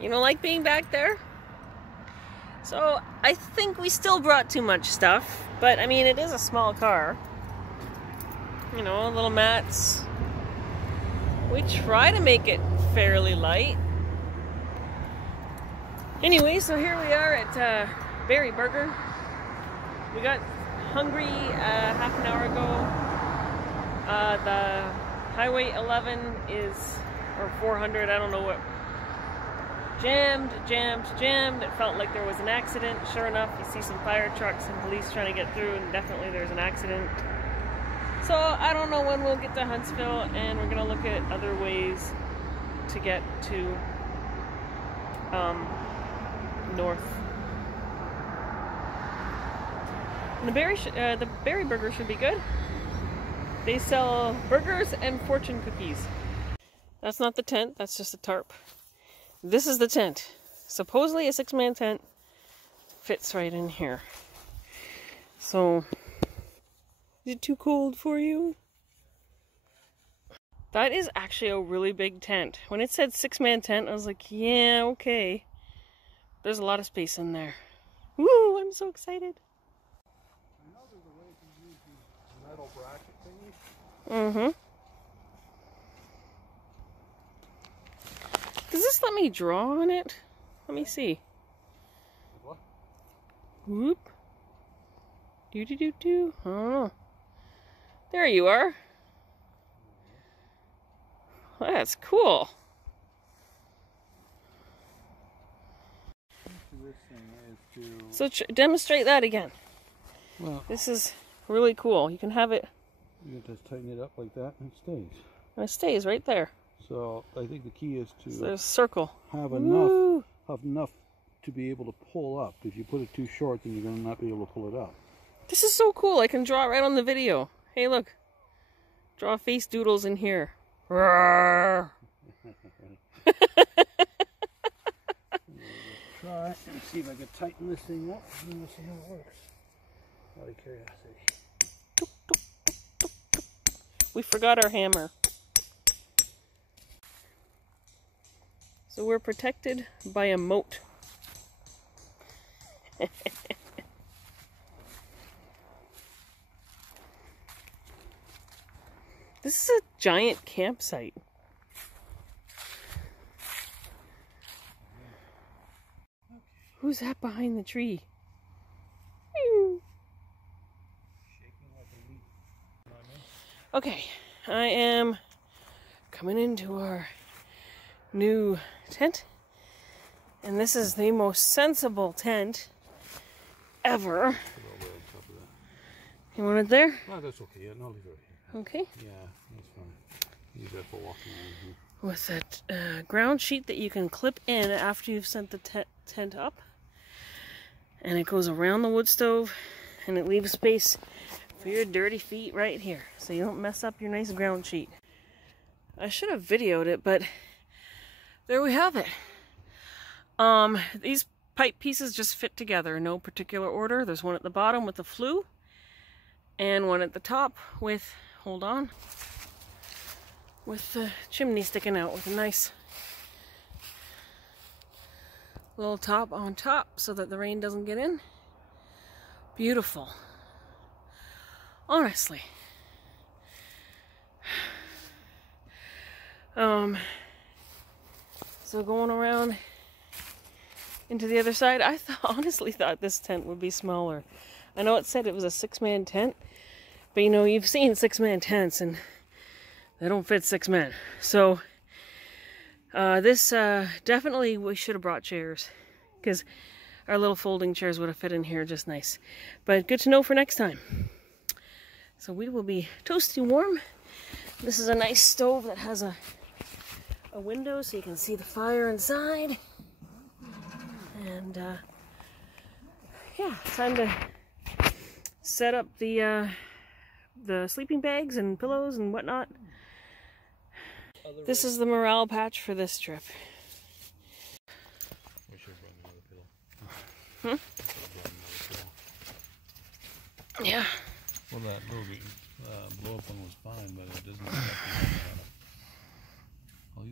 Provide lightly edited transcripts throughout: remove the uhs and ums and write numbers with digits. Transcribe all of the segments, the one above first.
You don't like being back there? So I think we still brought too much stuff, but I mean, it is a small car. You know, little mats. We try to make it fairly light. Anyway, so here we are at Berry Burger. We got hungry half an hour ago. The Highway 11 is, or 400, I don't know what. Jammed. It felt like there was an accident. Sure enough, you see some fire trucks and police trying to get through, and definitely there's an accident. So I don't know when we'll get to Huntsville, and we're gonna look at other ways to get to north. And the Berry Burger should be good. They sell burgers and fortune cookies. That's not the tent, that's just a tarp. This is the tent. Supposedly a 6-man tent. Fits right in here. So, is it too cold for you? That is actually a really big tent. When it said 6-man tent, I was like, yeah, okay. There's a lot of space in there. Woo, I'm so excited. I know there's a way to use these metal bracket thingies. Mm-hmm. Does this let me draw on it? Let me see. What? Whoop. Do. Oh. There you are. That's cool. This thing is to... So demonstrate that again. Well, This is really cool. You can have it, you just tighten it up like that and it stays. and it stays right there. So I think the key is So to there's a circle. have Woo. enough to be able to pull up. If you put it too short, then you're going to not be able to pull it up. This is so cool. I can draw it right on the video. Hey, look. Draw face doodles in here. Roar. Try and see if I can tighten this thing up and we'll see how it works. Out of curiosity. We forgot our hammer. So we're protected by a moat. This is a giant campsite. Who's that behind the tree? Okay, I am coming into our new tent, and this is the most sensible tent ever. You want it there? No, that's okay. Yeah, no, leave it right here. Okay. Yeah, that's fine. Use that for walking around here. With a ground sheet that you can clip in after you've set the tent up. And it goes around the wood stove, and it leaves space for your dirty feet right here, so you don't mess up your nice ground sheet. I should have videoed it, but there we have it. These pipe pieces just fit together in no particular order. There's one at the bottom with the flue, and one at the top with, hold on, with the chimney sticking out with a nice little top on top so that the rain doesn't get in. Beautiful. Honestly. So going around into the other side, I honestly thought this tent would be smaller. I know it said it was a 6-man tent, but you know, you've seen 6-man tents and they don't fit 6 men. So this definitely, we should have brought chairs, because our little folding chairs would have fit in here just nice. But good to know for next time. So we will be toasty warm. This is a nice stove that has a window so you can see the fire inside. And yeah, time to set up the sleeping bags and pillows and whatnot. This is the morale patch for this trip. We should bring another pillow. Yeah. Well, that little blow-up one was fine, but it doesn't look like the one that had a... Well,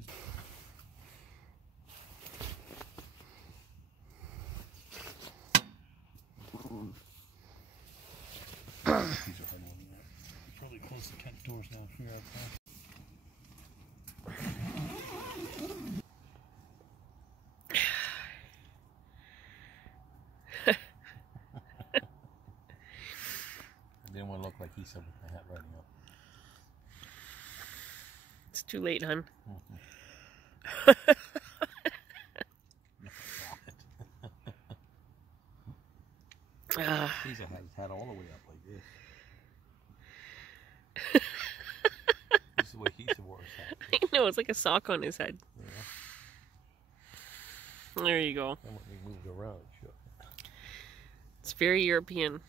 These are hard ones. Probably close the tent doors now. Figure out that. I didn't want to look like he said with my hat riding up. It's too late, hon. He's had his hat all the way up like this. This is the way he wore his hat. I know, it's like a sock on his head. Yeah. There you go. And when we moved around, it shook. It's very European.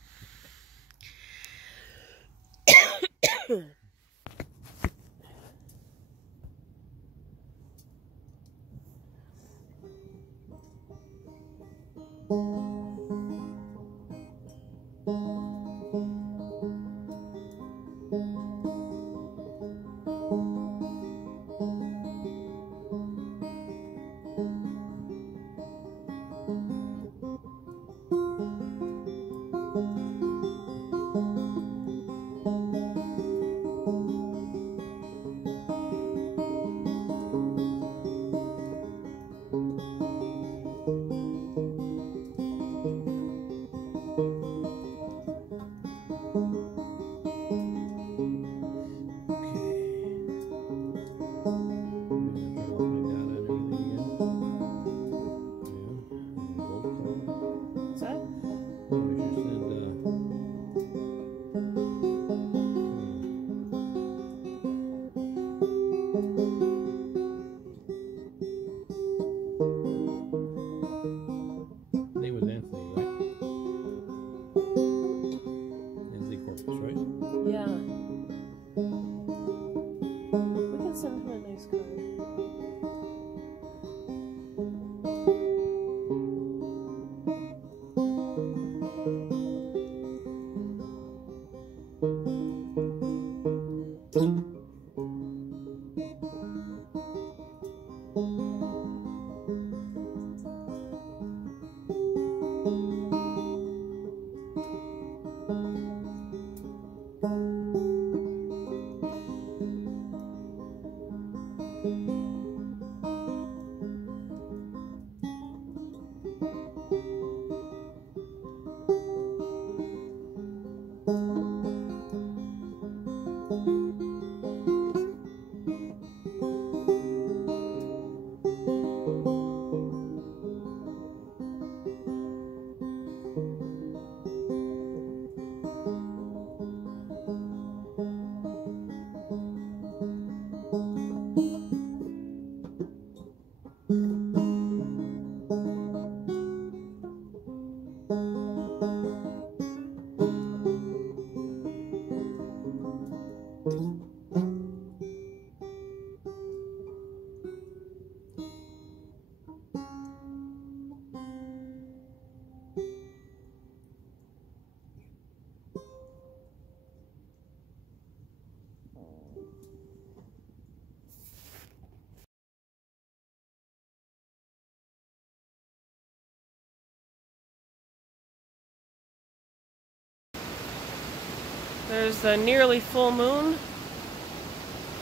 There's the nearly full moon,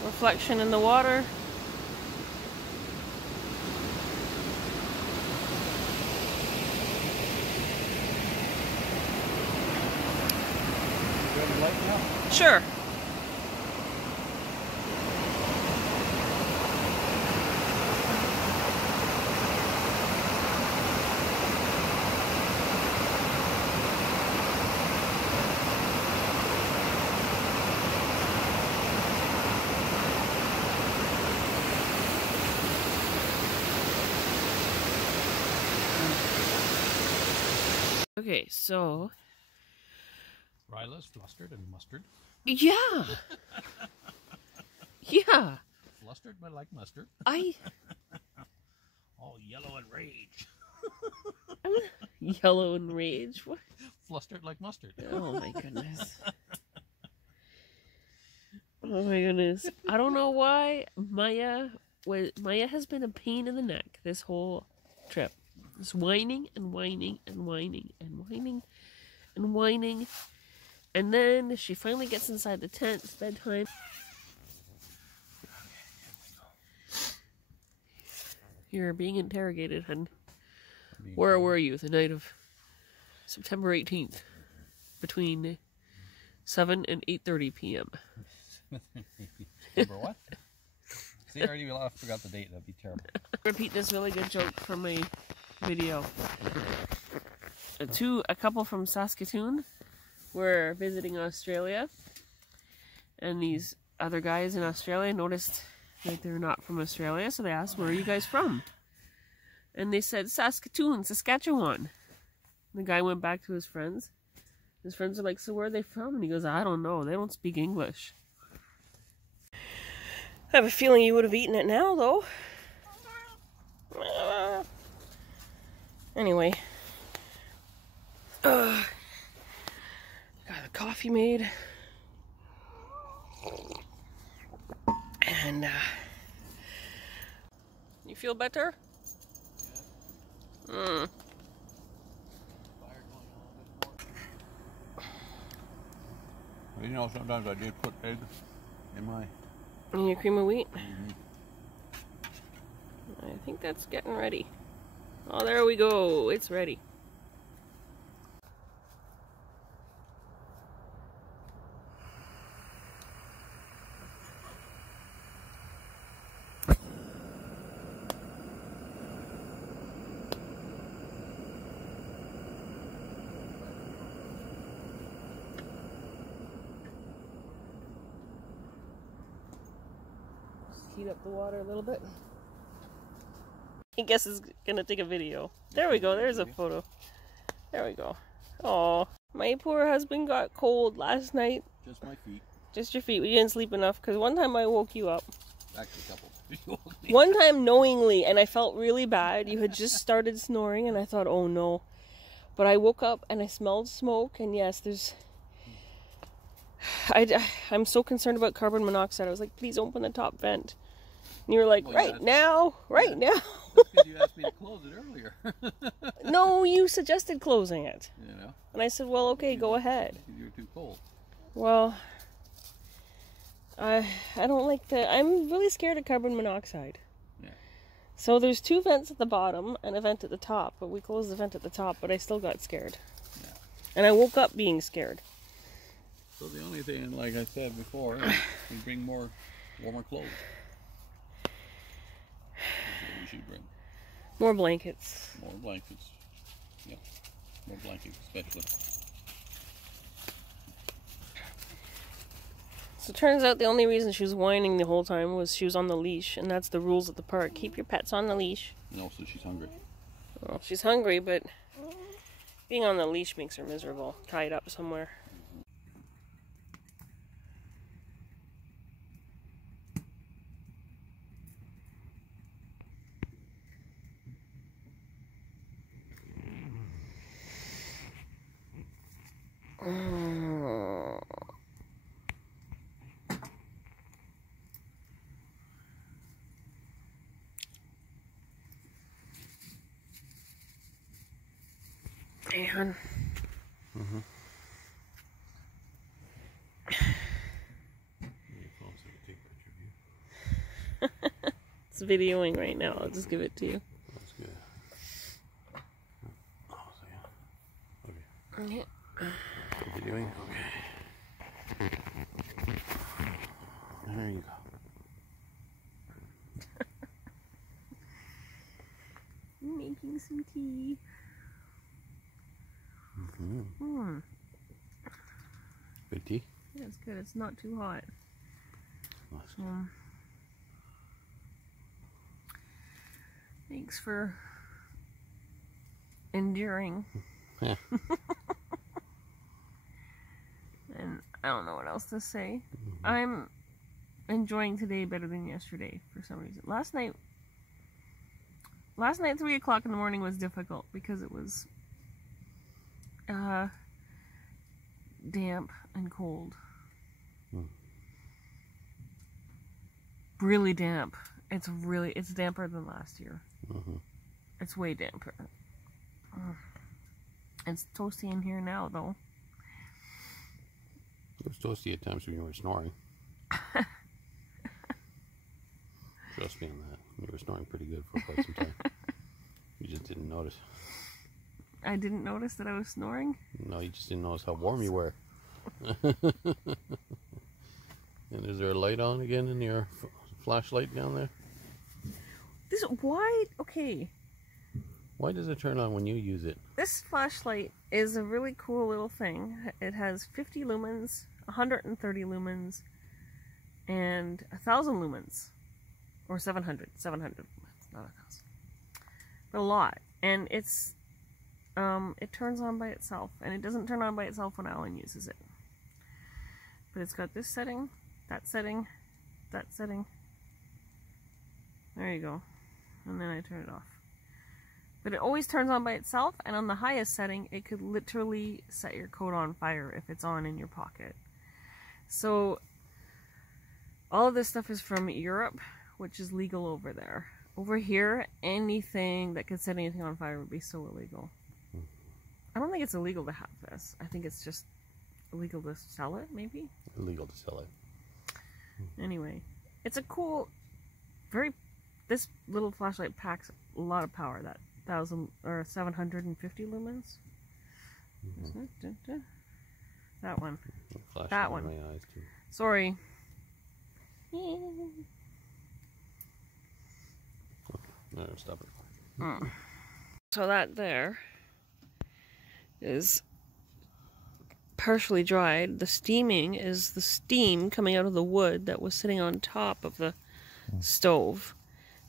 reflection in the water. You have a light now? Sure. Okay, so Ryla's flustered and mustard. yeah, yeah. Flustered but like mustard. All yellow and rage. Yellow and rage. What? Flustered like mustard. Oh my goodness. Oh my goodness. I don't know why Maya has been a pain in the neck this whole trip. Just whining and whining and whining and whining and whining. And then she finally gets inside the tent. It's bedtime. You're being interrogated, hun. Where were you the night of September 18th? Between 7 and 8:30 p.m. Remember what? See, I already forgot the date. That'd be terrible. Repeat this really good joke from my video. A couple from Saskatoon were visiting Australia, and these other guys in Australia noticed that they're not from Australia, so they asked, "Where are you guys from?" And they said, "Saskatoon, Saskatchewan." The guy went back to his friends. His friends are like, "So where are they from?" And he goes, "I don't know. They don't speak English." I have a feeling you would have eaten it now, though. Anyway. Got the coffee made. And, you feel better? Yeah. You know, sometimes I did put egg in my... In your cream of wheat? I think that's getting ready. Oh, there we go. It's ready. Heat up the water a little bit. I guess it's gonna take a video. There we go, there's a photo. There we go. Oh, my poor husband got cold last night. Just my feet. Just your feet. We didn't sleep enough because one time I woke you up. Actually, a couple. One time knowingly, and I felt really bad. You had just started snoring and I thought, oh no. But I woke up and I smelled smoke, and yes, there's... I'm so concerned about carbon monoxide. I was like, please open the top vent. And you were like, right now. That's because you asked me to close it earlier. No, you suggested closing it. You know? And I said, well, okay, go ahead. You're too cold. Well, I don't like the... I'm really scared of carbon monoxide. Yeah. So there's two vents at the bottom and a vent at the top. But we closed the vent at the top, but I still got scared. Yeah. And I woke up being scared. So the only thing, like I said before, is we bring more warmer clothes. That's what we should bring. More blankets. More blankets. Yep. More blankets, especially. So it turns out the only reason she was whining the whole time was she was on the leash. And that's the rules at the park. Keep your pets on the leash. And also she's hungry. Well, she's hungry, but being on the leash makes her miserable. Tied up somewhere. Hey, hon. It's videoing right now. I'll just give it to you. That's good. Oh, so yeah. Okay. Yeah. Videoing? Okay. There you go. Making some tea. Good tea? Yeah, it's good. It's not too hot. Thanks for enduring. Yeah. And I don't know what else to say. I'm enjoying today better than yesterday for some reason. Last night 3 o'clock in the morning was difficult because it was damp and cold. Really damp. It's damper than last year. It's way damper. It's toasty in here now though. toasty at times when you were snoring. Trust me on that. You were snoring pretty good for quite some time. You just didn't notice. I didn't notice that I was snoring? No, you just didn't notice how warm you were. And is there a light on again in your flashlight down there? Okay. Why does it turn on when you use it? This flashlight is a really cool little thing. It has 50 lumens, 130 lumens, and 1,000 lumens. Or 700 lumens, not 1,000. But a lot. And it's, it turns on by itself. And it doesn't turn on by itself when Alan uses it. But it's got this setting, that setting, that setting. There you go. And then I turn it off. But it always turns on by itself, and on the highest setting, it could literally set your coat on fire if it's on in your pocket. So, all of this stuff is from Europe, which is legal over there. Over here, anything that could set anything on fire would be so illegal. I don't think it's illegal to have this. I think it's just illegal to sell it, maybe? Illegal to sell it. Anyway, it's a cool, this little flashlight packs a lot of power, that 1,000 or 750 lumens. That one. That one. My eyes too. Sorry. No, stop it. So that there is partially dried. The steaming is the steam coming out of the wood that was sitting on top of the stove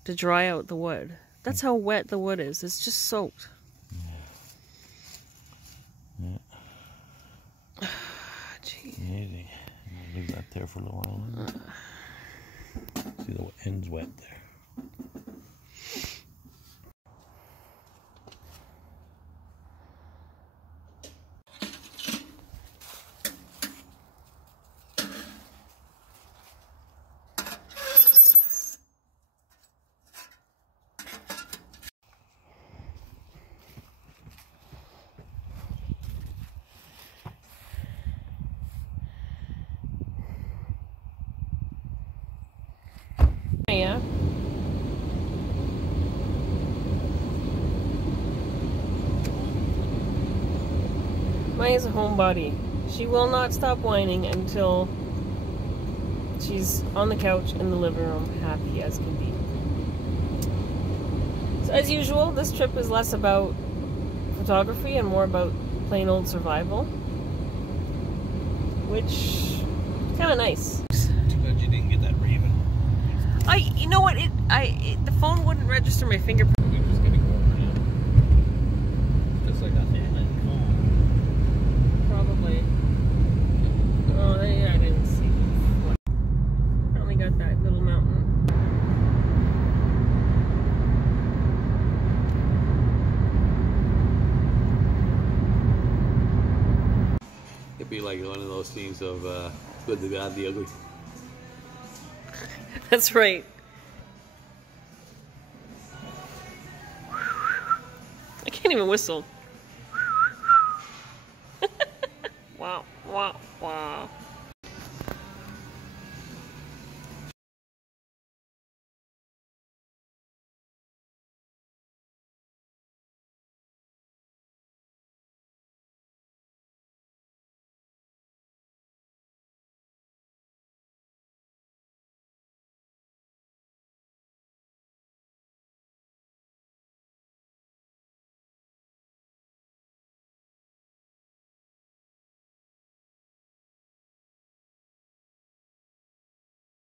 to dry out the wood. That's how wet the wood is. It's just soaked. Yeah. Jeez. Easy. Leave that there for a little while. See, the end's wet there. Yeah. Maya's a homebody. She will not stop whining until she's on the couch in the living room, happy as can be. So as usual, this trip is less about photography and more about plain old survival, which is kind of nice. Too bad you didn't get that raven. You know what? The phone wouldn't register my fingerprint. We're just getting warmer now. Just like that. Probably. Oh, yeah, I didn't see. Finally got that little mountain. It'd be like one of those scenes of Good, the Bad, the Ugly. That's right. I can't even whistle. Wow, wow, wow.